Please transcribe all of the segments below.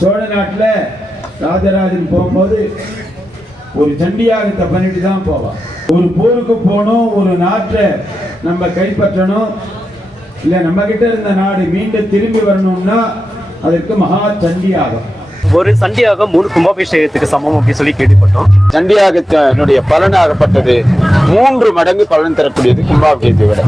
சோழ நாட்டில் ராஜராஜன் போகும்போது ஒரு சண்டியாகத்தை பண்ணிட்டு தான் போவான். ஒரு போருக்கு போகணும், ஒரு நாட்டை நம்ம கைப்பற்றணும், இல்லை நம்ம கிட்ட இருந்த நாடு மீண்டும் திரும்பி வரணும்னா அதற்கு மகா சண்டியாகம். ஒரு சண்டியாகம் 3 கும்பாபிஷேகத்துக்கு சமம் அப்படின்னு சொல்லி கேள்விப்பட்டோம். சண்டியாகத்தினுடைய பலனாகப்பட்டது 3 மடங்கு பலன் தரக்கூடியது கும்பாபிஷேகத்தை விட.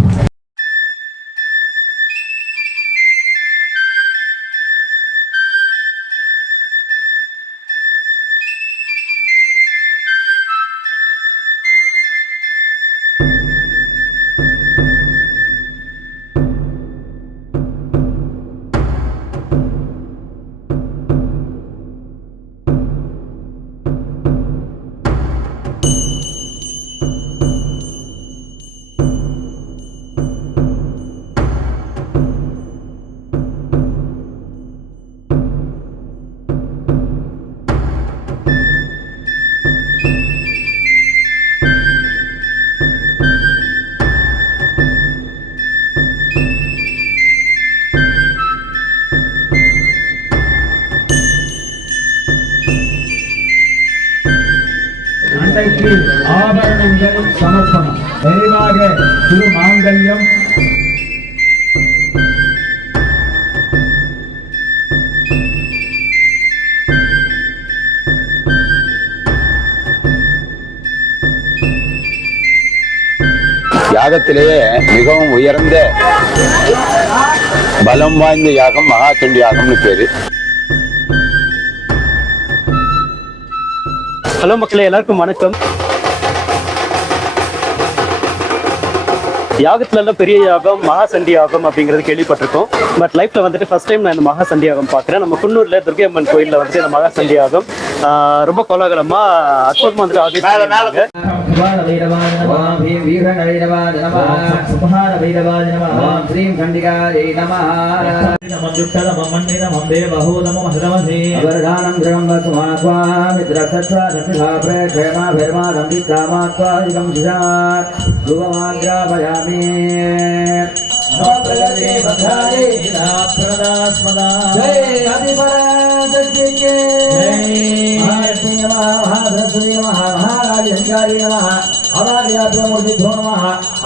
ஆபரணங்கள் சமர்ப்பணம், நிறைவாக திருமாங்கல்யம், யாகத்திலேயே மிகவும் உயர்ந்த பலம் வாய்ந்த யாகம் மகா சண்டி யாகம்னு பேரு. ஹலோ மக்களே, எல்லாருக்கும் வணக்கம். யாகத்துல எல்லாம் பெரிய யாகம் மகா சண்டி யாகம் அப்படிங்கிறது கேள்விப்பட்டிருக்கோம். பட் லைஃப்ல வந்துட்டு ஃபர்ஸ்ட் டைம் நான் இந்த மகா சண்டி யாகம் பார்க்குறேன். நம்ம குன்னூர்ல துர்கை அம்மன் கோயில்ல வந்துட்டு இந்த மகா சண்டி யாகம் ரொம்ப கோலாகலமா அற்புதமா வந்துட்டு ஆகிட்டு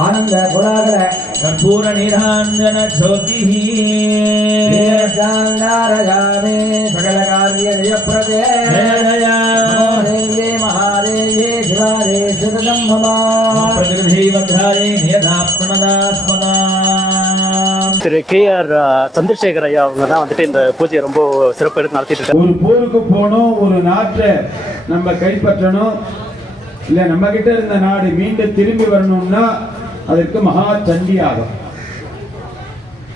ஆனந்த குலாகர கற்பூர நீராஞ்சன ஜோதிஹி சாந்தாரயாமே சகல காரிய ஜயப்ரதே தேவே மகாதேவே சிவாதே சிவதம்மமா பிரகிருதி வத்ராயே நியதா பிரணதாஸ்மதா. திரு KR சந்திரசேகர் ஐயா அவங்க தான் வந்துட்டு இந்த பூஜையை ரொம்ப சிறப்பாக எடுத்து நடத்திட்டு இருக்காங்க. ஒரு போருக்கு போகணும், ஒரு நாட்டை நம்ம கைப்பற்றணும், இல்லை நம்ம கிட்ட இருந்த நாடு மீண்டும் திரும்பி வரணும்னா அதற்கு மகா சண்டியாகம்.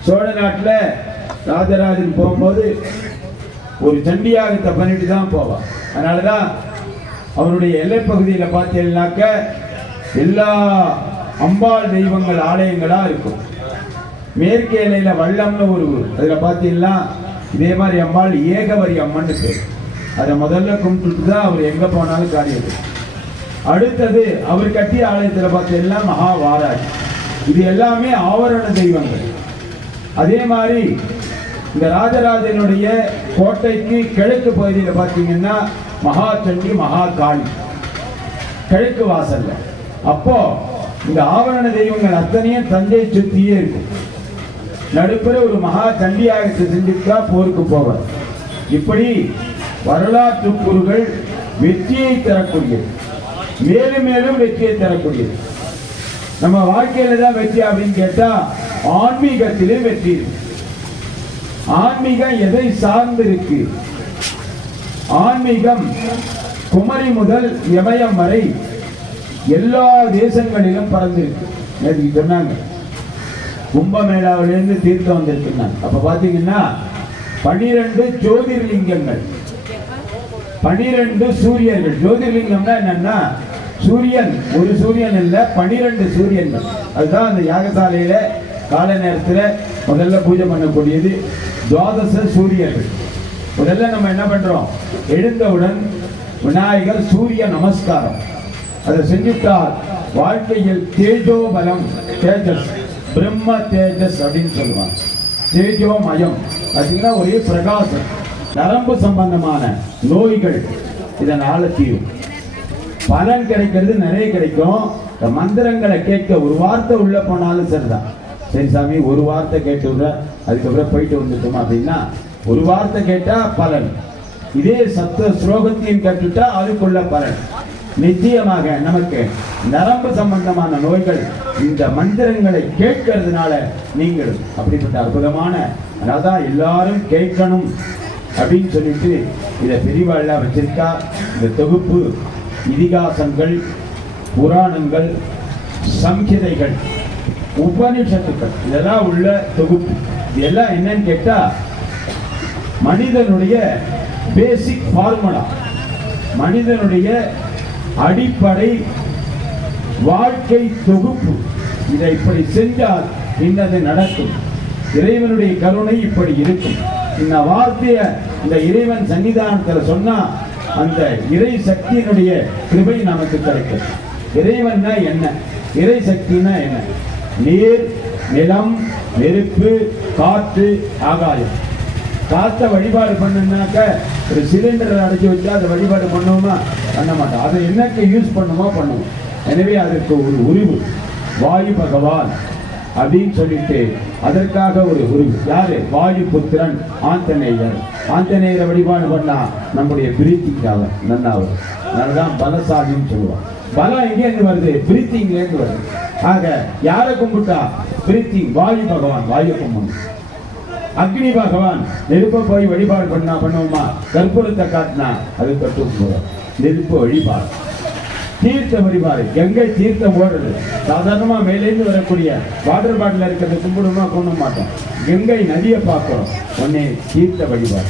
சோழ நாட்டில் ராஜராஜன் போகும்போது ஒரு சண்டியாகத்தை பண்ணிட்டு தான் போவான். அதனால தான் அவருடைய எல்லைப்பகுதியில் பார்த்தீங்கன்னாக்க எல்லா அம்பாள் தெய்வங்கள் ஆலயங்களாக இருக்கும். மேற்கு எல்லையில் வள்ளம்னு ஒரு ஊர், அதில் பார்த்தீங்கன்னா இதே மாதிரி அம்பாள் ஏகவரி அம்மன் பேர். அதை முதல்ல கும்பிட்டுட்டு தான் அவர் எங்கே போனாலும் காரியம். அடுத்தது அவர் கட்டிய ஆலயத்தில் பார்த்தீங்கன்னா மகாவாராகி. இது எல்லாமே ஆவரண தெய்வங்கள். அதே மாதிரி இந்த ராஜராஜனுடைய கோட்டைக்கு கிழக்கு பகுதியில் பார்த்தீங்கன்னா மகா சண்டி மகா காளி கிழக்கு வாசல்ல. அப்போ இந்த ஆவரண தெய்வங்கள் அத்தனையும் தஞ்சை சுத்தியே இருக்கும். நடுப்புற ஒரு மகா சண்டியாகத்தை செஞ்சுட்டா போருக்கு போவார். இப்படி வரலாற்று கூறுகள் வெற்றியை தரக்கூடியது, மேலும் மேலும் வெற்றியை தரக்கூடியது. நம்ம வாழ்க்கையில தான் வெற்றி அப்படின்னு கேட்டா ஆன்மீகத்திலே வெற்றி இருக்கு. ஆன்மீகம் எதை சார்ந்து இருக்கு? ஆன்மீகம் குமரி முதல் இமயம் வரை எல்லா தேசங்களிலும் பறந்திருக்கு. சொன்னாங்க கும்பமேளாவிலிருந்து தீர்த்தம் வந்திருக்கிறாங்க. அப்ப பாத்தீங்கன்னா 12 ஜோதிர்லிங்கங்கள், 12 சூரியர்கள். ஜோதிர்லிங்கம்னா என்னன்னா சூரியன், ஒரு சூரியன் இல்ல 12 சூரியன்கள். அதுதான் அந்த யாகசாலையில கால நேரத்தில் முதல்ல பூஜை பண்ணக்கூடியது. துவாதச சூரியர்கள். முதல்ல நம்ம என்ன பண்றோம், எழுந்தவுடன் விநாயகர் சூரிய நமஸ்காரம் அதை செஞ்சுட்டால் வாழ்க்கையில் தேஜோபலம், தேஜஸ், பிரம்ம தேஜஸ் அப்படின்னு சொல்லுவாங்க. தேஜோமயம் பார்த்தீங்கன்னா ஒரே பிரகாசம். நரம்பு சம்பந்தமான நோய்கள் இதனால தீரும். பலன் கிடைக்கிறது நிறைய கிடைக்கும். இந்த மந்திரங்களை கேட்க ஒரு வார்த்தை உள்ள போனாலும் சரிதான். சரி சாமி ஒரு வார்த்தை கேட்டு விடுற, அதுக்கப்புறம் போயிட்டு வந்துட்டோமா அப்படின்னா ஒரு வார்த்தை கேட்டா பலன். இதே சப்த ஸ்லோகத்தையும் கேட்டுட்டா அதுக்குள்ள பலன். நிச்சயமாக நமக்கு நரம்பு சம்பந்தமான நோய்கள் இந்த மந்திரங்களை கேட்கறதுனால நீங்களும் அப்படிப்பட்ட அற்புதமான, அதான் எல்லாரும் கேட்கணும் அப்படின்னு சொல்லிட்டு இதை பெரியவாழ்ல வச்சிருக்கா. இந்த தொகுப்பு இதிகாசங்கள், புராணங்கள், சம்ஹிதைகள், உபனிஷத்துக்கள் இதெல்லாம் உள்ள தொகுப்பு. இதெல்லாம் என்னன்னு கேட்டா மனிதனுடைய பேசிக் ஃபார்முலா, மனிதனுடைய அடிப்படை வாழ்க்கை தொகுப்பு. இதை இப்படி செஞ்சால் இன்னது நடக்கும். இறைவனுடைய கருணை இப்படி இருக்கும். இந்த வார்த்தையை இந்த இறைவன் சன்னிதானத்தில் சொன்னா அந்த இறை சக்தியினுடைய கிருபை நமக்கு கிடைக்கும். இறைவன்னா என்ன, இறை சக்தினா என்ன? நீர், நிலம், நெருப்பு, காற்று, ஆகாயம். காற்றை வழிபாடு பண்ணுனாக்க ஒரு சிலிண்டரை அடைச்சி வச்சா அதை வழிபாடு பண்ணுவோமா? பண்ண மாட்டோம். அதை என்னಕ್ಕೆ யூஸ் பண்ணுமோ பண்ணுவோம். எனவே அதற்கு ஒரு உரிவு வாயு பகவான் அப்படின்னு சொல்லிட்டு அதற்காக ஒரு உரிவு. யாரு? வாயு புத்திரன் ஆஞ்சநேயர். ஆஞ்சநேயரை வழிபாடு பண்ணா நம்முடைய பிரீத்திங்காக நன்னாவும். அதனால்தான் பலசாலின்னு சொல்லுவான். பலம் எங்கேருந்து வருது? பிரீத்திங்லேருந்து வருது. ஆக யாரை கும்பிட்டா? பிரீத்திங் வாயு பகவான், வாயு கும்பிடணும். அக்னி பகவான் நெருப்பை போய் வழிபாடு பண்ணா பண்ணுவோமா? கற்பூரத்தை காட்டினா அது கட்டு போவோம். நெருப்பு வழிபாடு. தீர்த்த வழிபாடு, கங்கை தீர்த்தம் ஓடுறது. சாதாரணமா மேலேருந்து வரக்கூடிய வாட்டர் பாட்டில் இருக்கிறது கும்பிடுமா? கொண்டு மாட்டோம். கங்கை நதியை பார்க்கிறோம், ஒன்னே தீர்த்த வழிபாடு.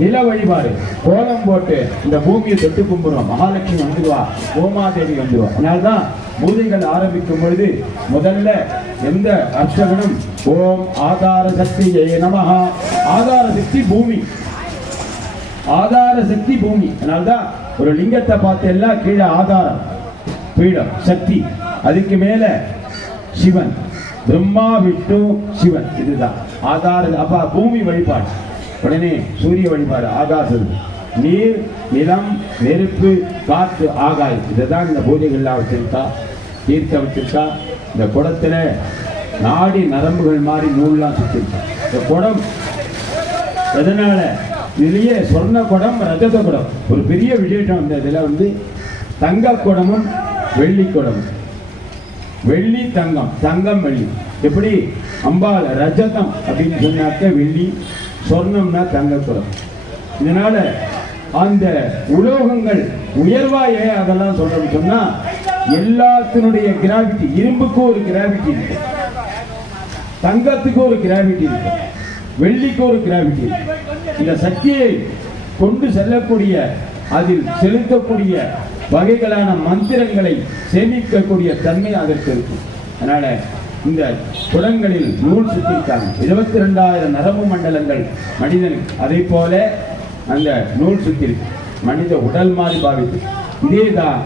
நில வழிபாடு, கோலம் போட்டு இந்த பூமியை தொட்டு கும்பிடுவோம். மகாலட்சுமி வந்துடுவா, கோமாதேவி வந்துடுவா. அதனால்தான் பூஜைகள் ஆரம்பிக்கும் பொழுது முதல்ல எந்த அர்ச்சகனும் ஓம் ஆதார சக்தி ஜெய நமஹா. ஆதார சக்தி பூமி, ஆதார சக்தி பூமி. அதனால்தான் ஒரு லிங்கத்தை பார்த்து எல்லாம் கீழே ஆதாரம், பீடம், சக்தி, அதுக்கு மேல சிவன், பிரம்மா விஷ்ணு சிவன். இதுதான் ஆதார. அப்ப பூமி வழிபாடு, உடனே சூரிய வழிபாடு, ஆகாசம், நீர், நிலம், நெருப்பு, காற்று, ஆகாயம். இதுதான் இந்த பூஜைகள்லாம் வச்சிருக்கா. தீர்த்தம் வச்சிருக்கா. இந்த குடத்துல நாடி நரம்புகள் மாதிரி நூல்லாம் சுத்திருக்கா. இந்த குடம் எதனால? இதுலயே சொர்ண குடம், ரஜத குடம். ஒரு பெரிய விசேஷம் இந்த இதுல தங்க குடமும் வெள்ளி குடமும். வெள்ளி தங்கம், தங்கம் வெள்ளி. எப்படி அம்பாள் ரஜதம் அப்படின்னு சொன்னாக்க வெள்ளி, சொர்ணம்னா தங்க குடம். இதனால அந்த உலோகங்கள் உயர்வாயே அதெல்லாம் சொல்றோம்னு சொன்னா எல்லாத்தினுடைய கிராவிட்டி, இரும்புக்கு ஒரு கிராவிட்டி இருக்கு, தங்கத்துக்கு ஒரு கிராவிட்டி இருக்கு, வெள்ளிக்கு ஒரு கிராவிட்டி இருக்கு. இந்த சக்தியை கொண்டு செல்லக்கூடிய, அதில் செலுத்தக்கூடிய வகைகளான மந்திரங்களை சேமிக்கக்கூடிய தன்மை அதற்கு இருக்கும். அதனால இந்த குடங்களில் நூல் சுத்திருக்காங்க. 22,000 நரம்பு மண்டலங்கள் மனிதனுக்கு. அதே போல அந்த நூல் சுத்திருக்கு. மனித உடல் மாதிரி பாவித்து. இதேதான்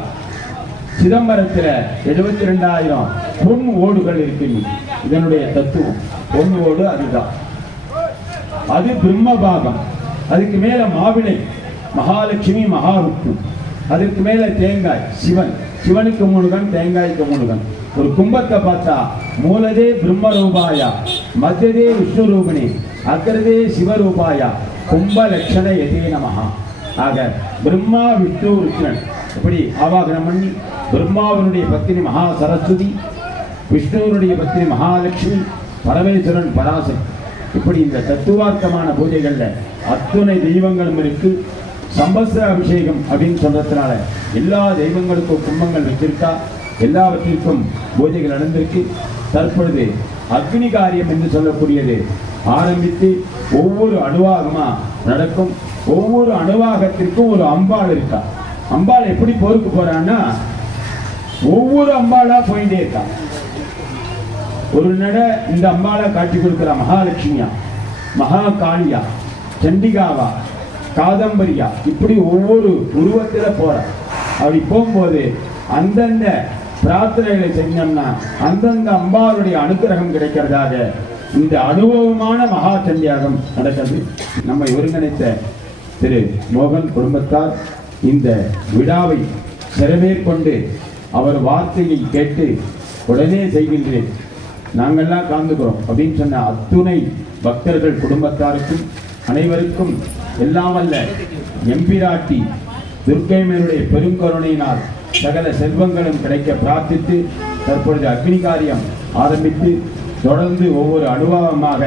சிதம்பரத்தில் 72,000 பொன் ஓடுகள் இருக்கு. இதனுடைய தத்துவம் பொன் ஓடு. அதுதான் அது பிரம்ம பாகம். அதுக்கு மேல மாவிளை, மகாலட்சுமி, மகாவிஷ்ணு. அதுக்கு மேல தேங்காய், சிவன். சிவனுக்கு 3 கண், தேங்காய்க்கு 3 கண். ஒரு கும்பத்தை பார்த்தா மூலதே பிரம்ம ரூபாயா, மத்தியதே விஷ்ணு ரூபிணி, அக்கரதே சிவரூபாயா, கும்ப லட்சண எதே நமஹா. ஆக பிரம்மா, விஷ்ணு, ருத்ரன் இப்படி ஆவாகனம் பண்ணி பிரம்மாவனுடைய பத்தினி மகா சரஸ்வதி, விஷ்ணுவனுடைய பத்தினி மகாலட்சுமி, பரமேஸ்வரன் பராசக்தி. இப்படி இந்த தத்துவார்த்தமான பூஜைகள்ல அத்துணை தெய்வங்களும் இருக்கு. சம்பஸ்ர அபிஷேகம் அப்படின்னு சொல்றதுனால எல்லா தெய்வங்களுக்கும் கும்பங்கள் வச்சிருக்கா. எல்லாவற்றிற்கும் பூஜைகள் நடந்திருக்கு. தற்பொழுது அக்னி காரியம் என்று சொல்லக்கூடியது ஆரம்பித்து ஒவ்வொரு அணுவாகமா நடக்கும். ஒவ்வொரு அணுவாகத்திற்கும் ஒரு அம்பாள் இருக்கா. அம்பாள் எப்படி போருக்கு போறான்னா ஒவ்வொரு அம்பாளா போயிட்டே இருக்கா. ஒரு நட இந்த அம்பாளை காட்சி கொடுக்கிற மகாலட்சுமியா, மகா காளியா, சண்டிகாவா, காதம்பரியா, இப்படி ஒவ்வொரு உருவத்துல போற. அப்படி போகும்போது அந்தந்த பிரார்த்தனைகளை செஞ்சோம்னா அந்தந்த அம்பாளுடைய அனுக்கிரகம் கிடைக்கிறதாக இந்த அனுபவமான மகா சண்டியாகம் நடக்கிறது. நம்மை ஒருங்கிணைத்த திரு மோகன் குடும்பத்தார் இந்த விழாவை சிறமேற்கொண்டு அவர் வார்த்தையை கேட்டு உடனே செய்கின்றேன், நாங்கள்லாம் கலந்துக்கிறோம் அப்படின்னு சொன்ன அத்துணை பக்தர்கள் குடும்பத்தாருக்கும் அனைவருக்கும் எல்லாம் வல்ல எம்பிராட்டி துர்க்கைமனுடைய பெருங்கருணையினால் சகல செல்வங்களும் கிடைக்க பிரார்த்தித்து தற்பொழுது அக்னி காரியம் ஆரம்பித்து தொடர்ந்து ஒவ்வொரு அனுபவமாக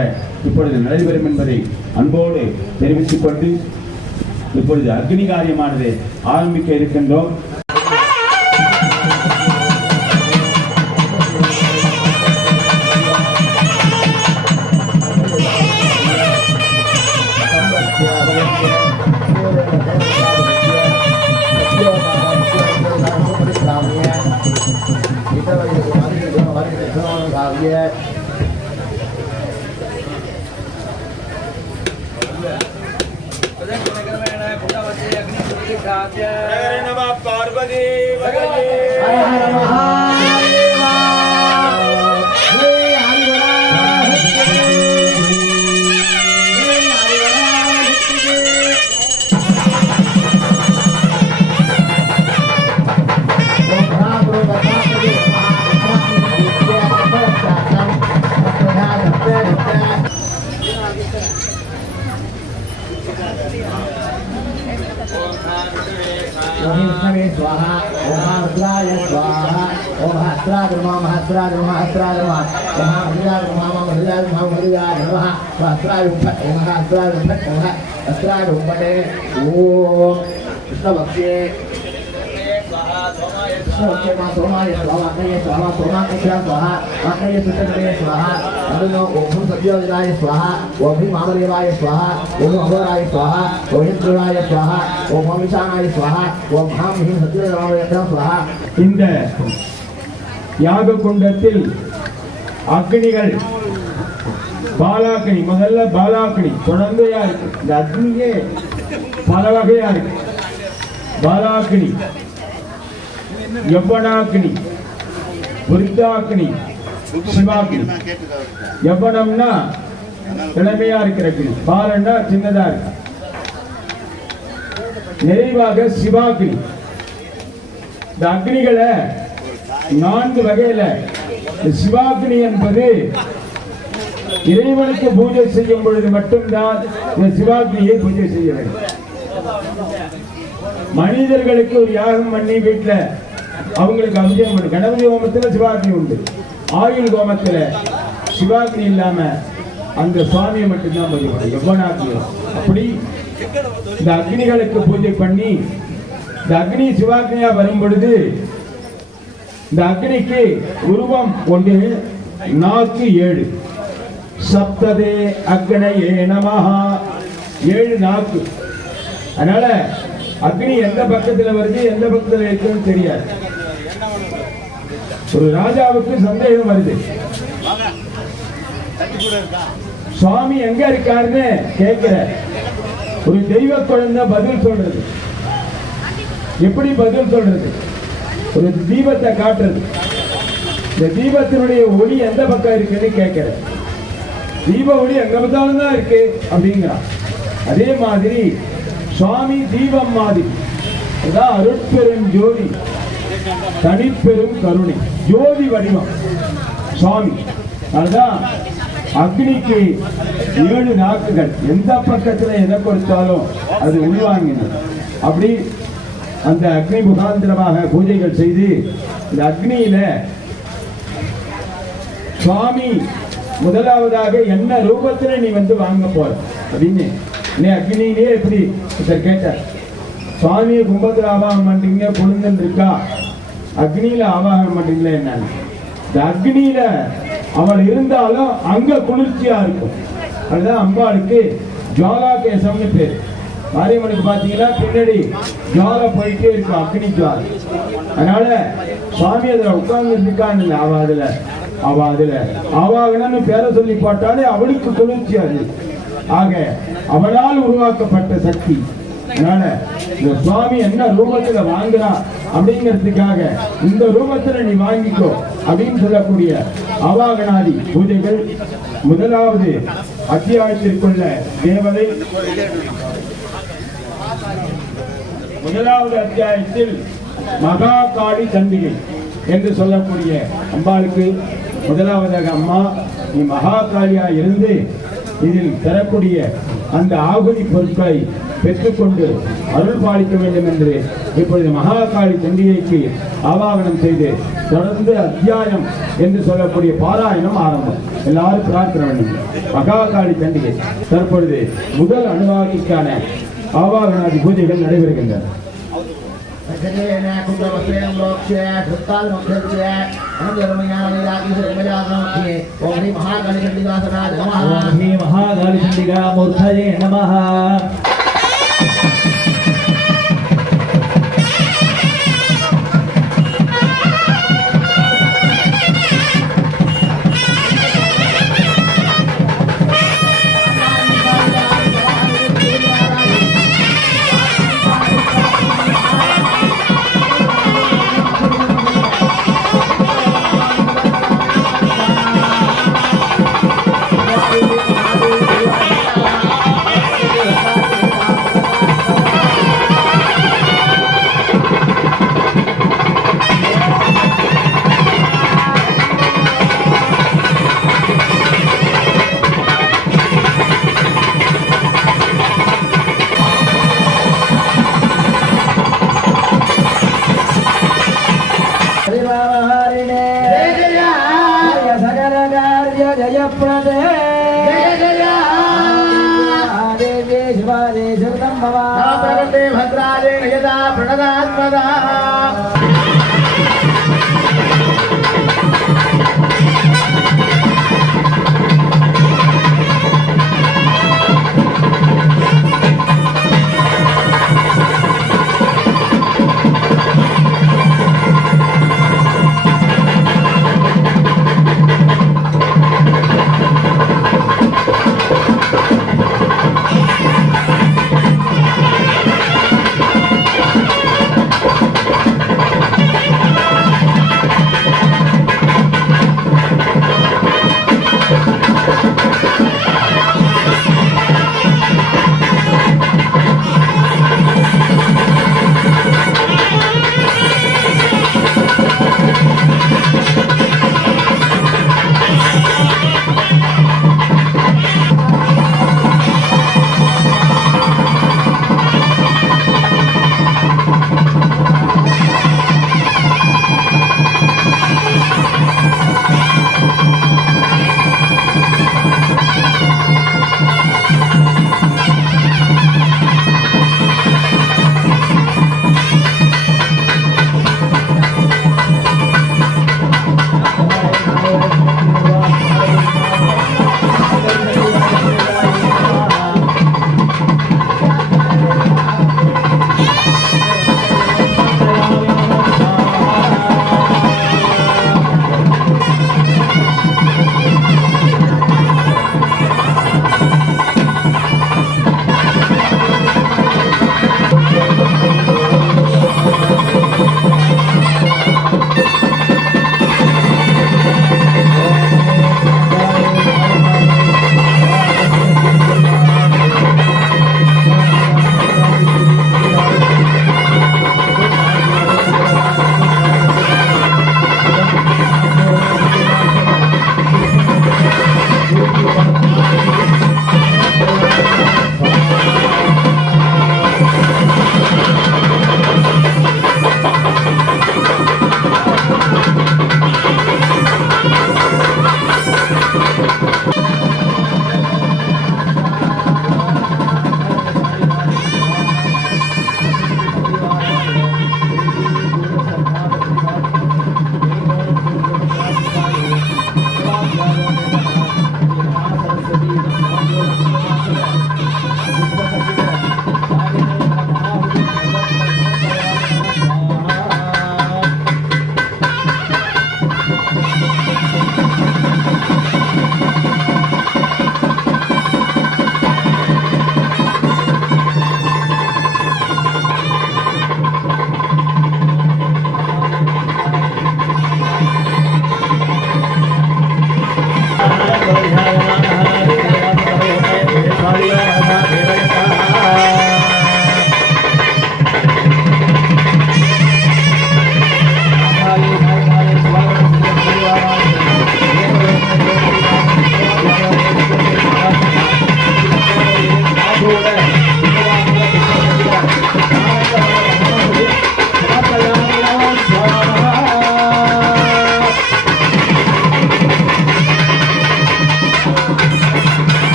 இப்பொழுது நடைபெறும் என்பதை அன்போடு தெரிவித்துக் கொண்டு இப்பொழுது அக்னி காரியமானது ஆரம்பிக்க இருக்கின்றோம். பார்வதி स्वाहा ओम रुद्राय स्वाहा ओम सहस्राग्रमा महस्राग्रमा सहस्राग्रमा ओम हरियाग्रमा हरियाग्रमा हरियाग्रमा नमः सहस्राग्रमा ओम सहस्राग्रमा ओम सहस्राग्रमणे ओम कृष्णभक्त्ये सोमाय स्वाहा अग्नये स्वाहा सोमाग्नये स्वाहा अग्नये सुतग्नये स्वाहा अरुणो ओम सत्योदयाय स्वाहा ओम भीमावदेवाय स्वाहा ओम अघोराय स्वाहा ओम इंद्राय स्वाहा ओम विशानाय स्वाहा ओम हम भीम सत्योदयाय स्वाहा. இந்த யாக குண்டத்தில் அக்னிகள் பாலாக்னி, முதல்ல பாலாக்னி குழந்தையா இருக்கு. இந்த அக்னியே பல வகையா இருக்கு. பாலாக்னி, யவனாக்னி, விருத்தாக்னி, சிவாக்னி. யவனம்னா இளமையா இருக்கிற அக்னி, பாலன்னா சின்னதா இருக்கு. நிறைவாக சிவாக்னி. இந்த அக்னிகளை 4 வகையில. சிவாக்னி என்பது இறைவனுக்கு பூஜை செய்யும் பொழுது மட்டும்தான் இந்த சிவாக்னியை பூஜை செய்ய வேண்டும். மனிதர்களுக்கு ஒரு யாகம் பண்ணி வீட்டுல அவங்களுக்கு அபிஷேகம் பண்ணு. கணபதி ஹோமத்துல சிவாக்னி உண்டு. ஆயுள் ஹோமத்துல சிவாக்னி இல்லாம அந்த சுவாமியை மட்டும்தான் பூஜை பண்ணும், எவ்வனாக்னி. அப்படி இந்த அக்னிகளுக்கு பூஜை பண்ணி இந்த அக்னி சிவாக்னியா வரும் பொழுது இந்த அக்னிக்கு உருவம் 1, நாக்கு 7. சப்ததே அக்னயே நமஹ, 7 நாக்கு. அதனால அக்னி எந்த பக்கத்துல வருது எந்த பக்கத்துல இருக்குன்னு தெரியாது. ஒரு ராஜாவுக்கு சந்தேகம் வருது, சுவாமி எங்க இருக்காருன்னு கேட்கிற. ஒரு தெய்வ குழந்தை பதில் சொல்றது. எப்படி பதில் சொல்றது? ஒரு தீபத்தை காட்டுறது. இந்த தீபத்தினுடைய ஒளி எந்த பக்கம் இருக்குன்னு கேட்கிற. தீப ஒளி எங்க பார்த்தாலும் தான் இருக்கு அப்படிங்கிறான். அதே மாதிரி சுவாமி தீபம் மாதிரி, அதான் அருட்பெரும் ஜோதி, தனிப்பெரும் கருணை, ஜோதி வடிவம் சுவாமி. அதுதான் அக்னிக்கு 7 நாக்குகள். எந்த பக்கத்துல எதை கொடுத்தாலும் அது உள்வாங்கினது. அப்படி அந்த அக்னி முகாந்திரமாக பூஜைகள் செய்து இந்த அக்னியில சுவாமி முதலாவதாக என்ன ரூபத்துல நீ வந்து வாங்க போற அப்படின்னு அக்னியிலே எப்படி கேட்டார். சுவாமியை கும்பத்துல ஆவாகம் பண்றீங்க, குழுந்தல் இருக்கா, அக்னியில ஆவாகம் பண்றீங்களா என்னன்னு. இந்த அக்னியில அவள் இருந்தாலும் அங்க குளிர்ச்சியா இருக்கும். அதுதான் அம்பாளுக்கு ஜுவாலா கேசம்னு பேர். மாரியம்மனுக்கு பாத்தீங்கன்னா பின்னாடி ஜுவாலா போயிட்டே இருக்கும், அக்னி ஜுவாலா. அதனால சுவாமி அதுல உட்கார்ந்து இருக்கான்னு அவ அதுல ஆவாகனம்னு பேரை சொல்லி போட்டாலே அவளுக்கு குளிர்ச்சியா இருக்கு. ஆக அவளால் உருவாக்கப்பட்ட சக்தி. அதனால இந்த சுவாமி என்ன ரூபத்துல வாங்குறா அப்படிங்கிறதுக்காக இந்த ரூபத்துல நீ வாங்கிக்கோ அப்படின்னு சொல்லக்கூடிய அவாகனாதி பூஜைகள் முதலாவது அத்தியாயத்திற்குள்ள தேவதை முதலாவது அத்தியாயத்தில் மகா காளி சண்டிகை என்று சொல்லக்கூடிய அம்பாளுக்கு முதலாவதாக அம்மா நீ மகா காளியா இருந்து இதில் தரக்கூடிய அந்த ஆகுதி பொருட்களை பெற்றுக்கொண்டு அருள் பாலிக்க வேண்டும் என்று இப்பொழுது மகாகாளி சண்டிகைக்கு ஆவாகனம் செய்து தொடர்ந்து அத்தியாயம் என்று சொல்லக்கூடிய பாராயணம் ஆரம்பம். எல்லாரும் பிரார்த்தனை பண்ணுங்க. மகாகாளி சண்டிகை தற்பொழுது முதல் அணுவாகிக்கான ஆவாகனாதி பூஜைகள் நடைபெறுகின்றன. महाकाली नमः। भद्राले यदा प्रणदात्मदा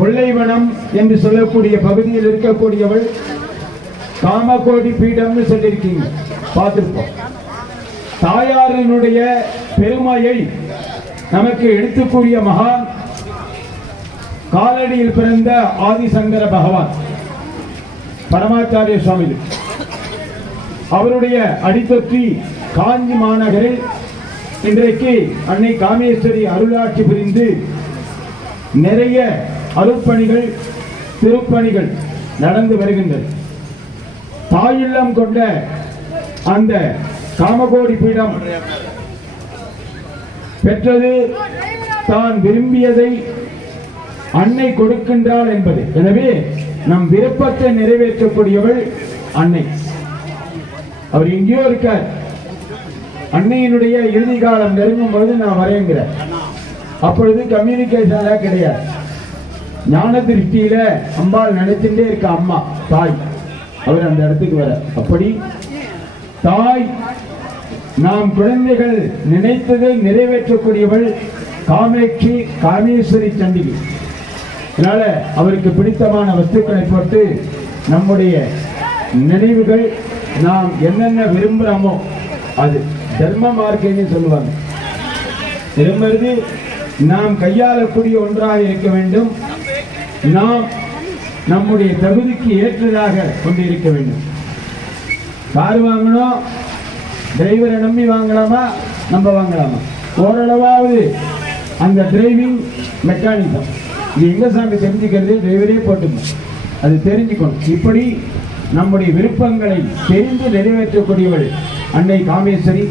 முல்லைவனம் என்று சொல்லக்கூடிய பகுதியில் இருக்கக்கூடியவள் காமகோடி பீடம்னு சொல்லியிருக்கீங்க, பார்த்திருப்போம். தாயாரினுடைய பெருமையை நமக்கு எடுத்துக்கூடிய மகான் காலடியில் பிறந்த ஆதிசங்கர பகவான் பரமாச்சாரிய சுவாமிகள். அவருடைய அடித்தொற்றி காஞ்சி மாநகரில் இன்றைக்கு அன்னை காமேஸ்வரி அருளாட்சி புரிந்து நிறைய அருட்பணிகள் திருப்பணிகள் நடந்து வருகின்றது. தாயுள்ளம் கொண்ட அந்த காமகோடி பீடம் பெற்றது தான் விரும்பியதை அன்னை கொடுக்கின்றாள் என்பது. எனவே நம் விருப்பத்தை நிறைவேற்றக்கூடியவள் அன்னை. அவர் எங்கேயோ இருக்கார். அன்னையினுடைய இறுதி காலம் நெருங்கும் பொழுது நான் வரேங்கிறார். அப்பொழுது கம்யூனிகேஷன் கிடையாது. ஞான திருஷ்டியில அம்பாள் நினைச்சுட்டே இருக்க அம்மா தாய் அவர் அந்த இடத்துக்கு வர. அப்படி தாய் நாம் குழந்தைகள் நினைத்ததை நிறைவேற்றக்கூடியவள் காமேட்சி காமேஸ்வரி சண்டிகை. அதனால அவருக்கு பிடித்தமான வஸ்துக்களை போட்டு நம்முடைய நினைவுகள் நாம் என்னென்ன விரும்புகிறோமோ அது தர்ம மார்க்கம்னு சொல்லுவாங்க. விரும்புறது நாம் கையாளக்கூடிய ஒன்றாக இருக்க வேண்டும். நாம் நம்முடைய தகுதிக்கு ஏற்றதாக கொண்டு இருக்க வேண்டும். கார் வாங்கணும், டிரைவரை நம்பி வாங்கலாமா, நம்ம வாங்கலாமா? ஓரளவாவது அந்த டிரைவிங் மெக்கானிசம் இது எங்க சாமி தெரிஞ்சுக்கிறது? டிரைவரே போட்டுக்கணும், அது தெரிஞ்சுக்கணும். இப்படி நம்முடைய விருப்பங்களை தெரிந்து நிறைவேற்றக்கூடியவள் அன்னை காமேஸ்வரி.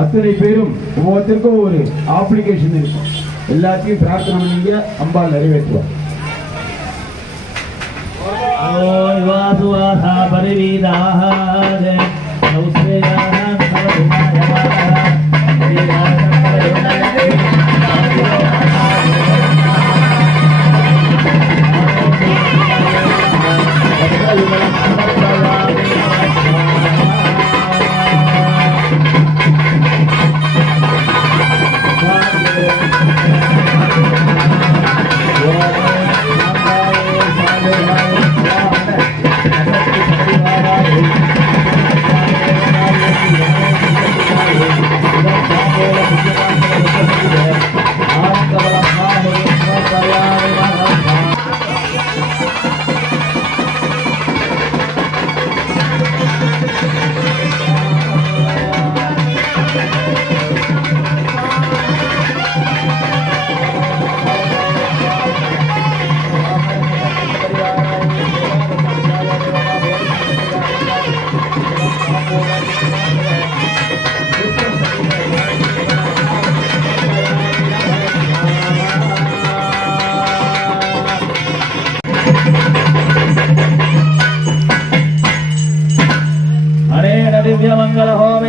அத்தனை பேரும் ஒவ்வொருத்தருக்கும் ஒரு அப்ளிகேஷன் இருக்கும். எல்லாத்தையும் பிரார்த்தனை பண்ணீங்க, அம்பாள் நிறைவேற்றுவார்.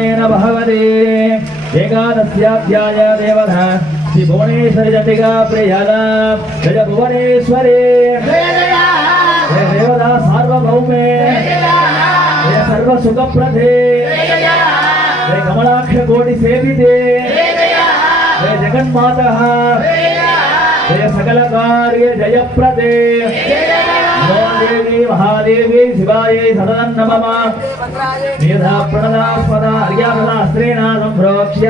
नमस्तेन भगवते एकादश्याध्याय देवः श्री भुवनेश्वरी जटिका प्रियदा जय भुवनेश्वरी जय देवता सार्वभौमे जय सर्व सुखप्रदे जय कमलाक्ष कोटि सेविते जय जगन्माता जय सकल कार्य जयप्रदे देवी महादेवी शिवाय सदनं नमः मेधा प्रणदास्पदा अर्घ्यास्त्रेण संप्रोक्ष्य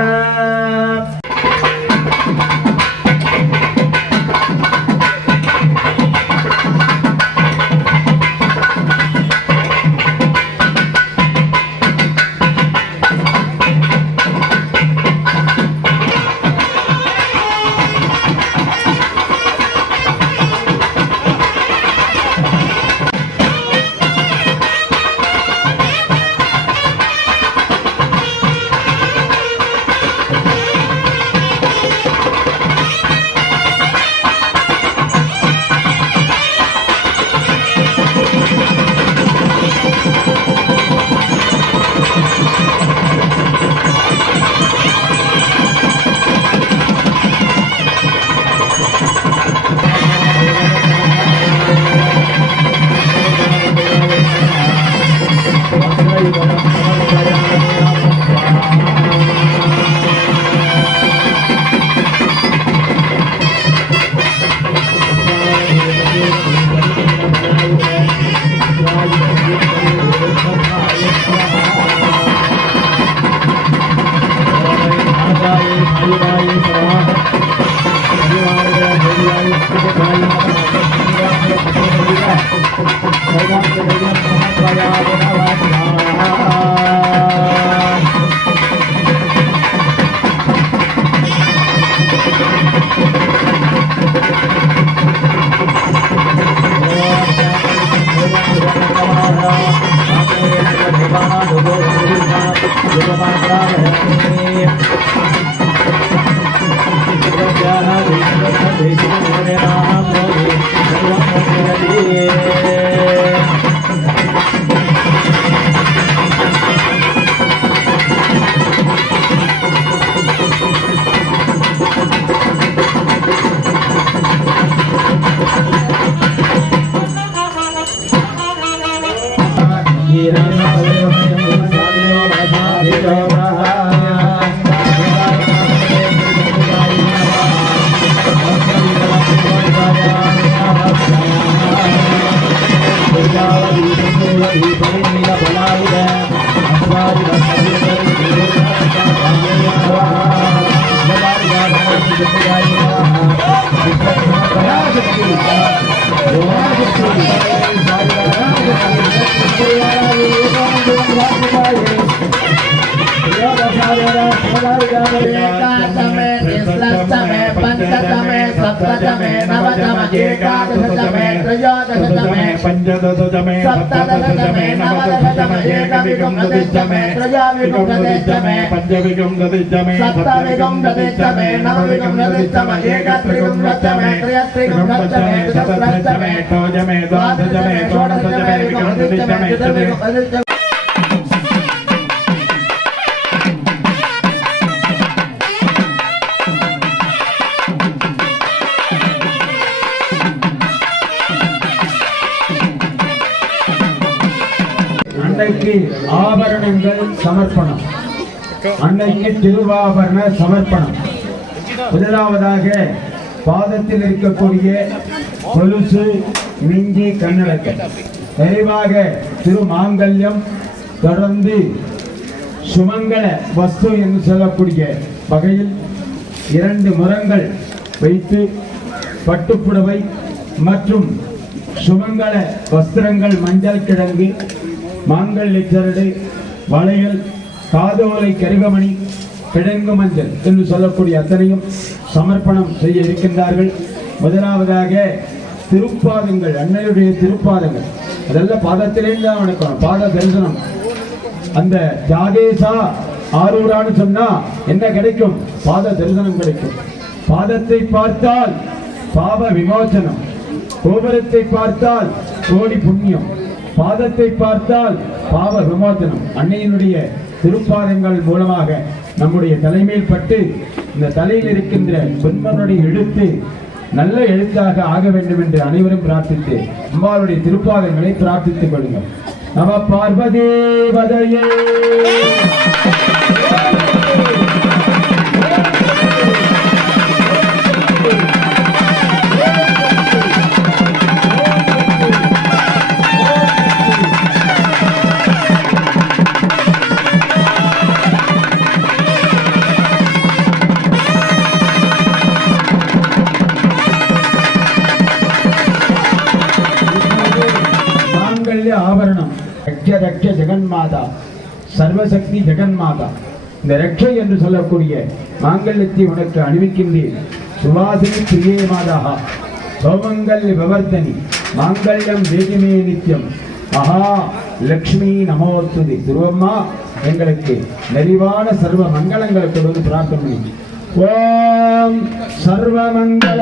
அன்னைக்கு ஆபரணங்கள் சமர்ப்பணம், அன்னைக்கு திருவாபரண சமர்ப்பணம். முதலாவதாக பாதத்தில் இருக்கக்கூடிய கொலுசு, மிஞ்சி, கண்ணடக்க, நிறைவாக திருமாங்கல்யம், தொடர்ந்து சுமங்கல வஸ்து என்று சொல்லக்கூடிய வகையில் 2 முறங்கள் வைத்து பட்டுப்புடவை மற்றும் சுமங்கல வஸ்திரங்கள், மஞ்சள் கிழங்கு, மாங்கல்ய சரடு, வளையல், காதோலை, கரிவமணி, கிழங்கு மஞ்சள் என்று சொல்லக்கூடிய அத்தனையும் சமர்ப்பணம் செய்ய இருக்கின்றார்கள். முதலாவதாக திருப்பாதங்கள், அன்னையுடைய திருப்பாதங்கள், அதெல்லாம் பாதத்திலேருந்து தான் வணக்கம், பாத தரிசனம். அந்த ஜாகேசா ஆரூரான்னு சொன்னா என்ன கிடைக்கும்? பாத தரிசனம் கிடைக்கும். பாதத்தை பார்த்தால் பாவ விமோசனம், கோபுரத்தை பார்த்தால் கோடி புண்ணியம், பாதத்தை பார்த்தால் பாவ விமோசனம். அன்னையினுடைய திருப்பாதங்கள் மூலமாக நம்முடைய தலைமையில் பட்டு இந்த தலையில் இருக்கின்ற பெண்மனுடைய எழுத்து நல்ல எழுத்தாக ஆக வேண்டும் என்று அனைவரும் பிரார்த்தித்து அம்பாளுடைய திருப்பாதங்களை பிரார்த்தித்துக் கொள்ளுங்கள். நம பார்வதேவதையே. ஆபரணம் ரக்ஷ ஜெகன்மாதா, சர்வசக்தி ஜெகன்மாதா. இந்த ரக்ஷை என்று சொல்லக்கூடிய மாங்கல்யத்தை உனக்கு அணிவிக்கின்றேன். சுவாசினி பிரியே மாதா, சௌமங்கல்ய விவர்த்தனி, மாங்கல்யம் வேதிமே நித்தியம், மகா லக்ஷ்மி நமோத்துதி. துருவம்மா, எங்களுக்கு நிறைவான சர்வ மங்களங்களுக்கு ஒரு பிரார்த்தனை. ஓம் சர்வ மங்கள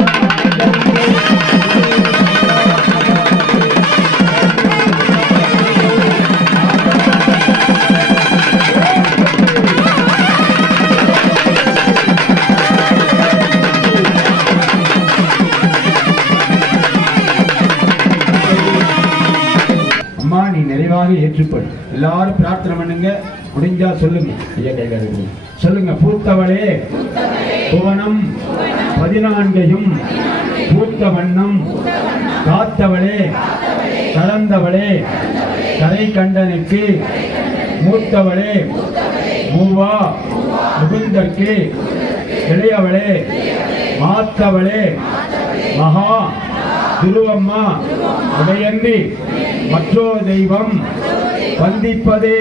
ஏற்றுப்படு. எல்லாரும் பிரார்த்தனை பண்ணுங்க. முடிஞ்சா சொல்லுங்க. சொல்லுங்க. பூத்தவளே, புவனம் 14 பூத்த வண்ணம் காத்தவளே, கலந்தவளே, கரை கண்டனுக்கு மூத்தவளே, மூவா முகுந்தற்கு இளையவளே, மாத்தவளே, மகா துருவம்மா, உடையன்றி மற்றோ தெய்வம் வந்திப்பதே.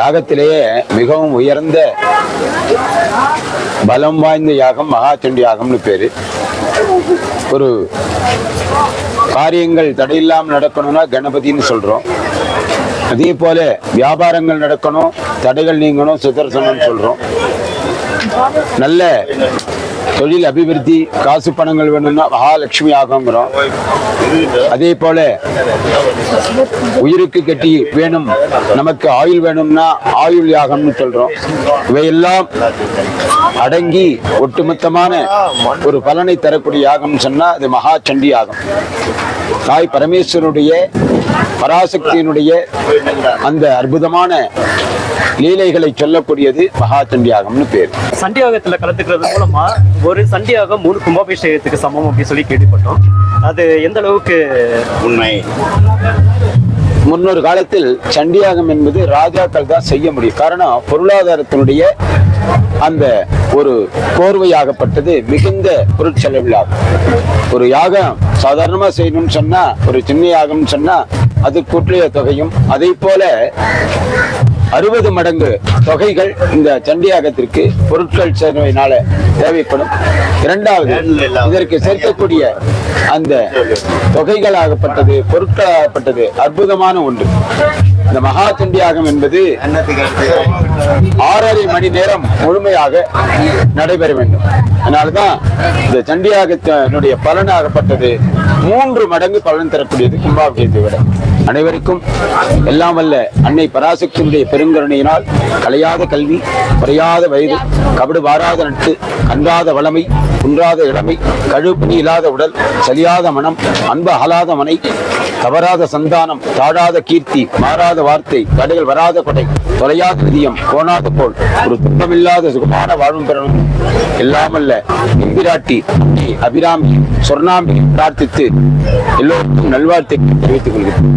யாகத்திலேயே மிகவும் உயர்ந்த பலம் வாய்ந்த யாகம் மகாசண்டி யாகம்னு பேரு. ஒரு காரியங்கள் தடையில்லாமல் நடக்கணும்னா கணபதினு சொல்றோம். அதே போல வியாபாரங்கள் நடக்கணும், தடைகள் நீங்கணும், சுதர்சனம் சொல்றோம். நல்ல தொழில் அபிவிருத்தி, காசு பணங்கள் வேணும்னா மகாலட்சுமி யாகங்கிறோம். அதே போல உயிருக்கு கட்டி வேணும், நமக்கு ஆயுள் வேணும்னா ஆயுள் யாகம்னு சொல்றோம். இவையெல்லாம் அடங்கி ஒட்டுமொத்தமான ஒரு பலனை தரக்கூடிய யாகம்னு சொன்னா அது மகாசண்டி யாகம். தாய் பரமேஸ்வருடைய பராசக்தியினுடைய அந்த அற்புதமான லீலைகளை சொல்லக்கூடியது மகாசண்டி யாகம்னு பேர். சண்டி யாகத்துல கலந்துக்கிறது மூலமா ஒரு சண்டி யாகம் 3 கும்பாபிஷேகத்துக்கு சமம் அப்படின்னு சொல்லி கேள்விப்பட்டோம். அது எந்த அளவுக்கு உண்மை? முன்னொரு காலத்தில் சண்டியாகம் என்பது ராஜாக்கள் தான் செய்ய முடியும். காரணம், பொருளாதாரத்தினுடைய அந்த ஒரு கோர்வையாகப்பட்டது மிகுந்த பொருட்செலவிலாகும். ஒரு யாகம் சாதாரணமா செய்யணும்னு சொன்னா, ஒரு சின்ன யாகம்னு சொன்னா அது கூட்டிய தொகையும், அதே போல 60 மடங்கு தொகைகள் இந்த சண்டியாகத்திற்கு பொருட்கள் சேர்வையினால தேவைப்படும். இரண்டாவது, இதற்கு சேர்க்கக்கூடிய அந்த தொகைகளாகப்பட்டது, பொருட்களாகப்பட்டது அற்புதமான ஒன்று. இந்த மகா சண்டியாகம் என்பது 6.5 மணி நேரம் முழுமையாக நடைபெற வேண்டும். அதனாலதான் இந்த சண்டியாகத்தினுடைய பலனாகப்பட்டது 3 மடங்கு பலன் தரக்கூடியது கும்பாபிஷேகத்தை விட. அனைவருக்கும் எல்லாம் வல்ல அன்னை பராசக்தியினுடைய பெருங்கருணையினால் கலையாத கல்வி, குறையாத வயது, கபடு வாராத நட்பு, கன்றாத வளமை, குன்றாத இளமை, கழுப்பணி இல்லாத உடல், சலியாத மனம், அன்பு அகலாத மனை, தவறாத சந்தானம், தாழாத கீர்த்தி, மாறாத வார்த்தை, தடைகள் வராத கொடை, தொலையாத நிதியம், கோணாத போல், ஒரு துன்பமில்லாத சுகமான வாழ்வும் பெறணும். எல்லாமல்ல எம்பிராட்டி அபிராமி சொர்ணாமி பிரார்த்தித்து எல்லோருக்கும் நல்வாழ்த்தை தெரிவித்துக் கொள்கிறேன்.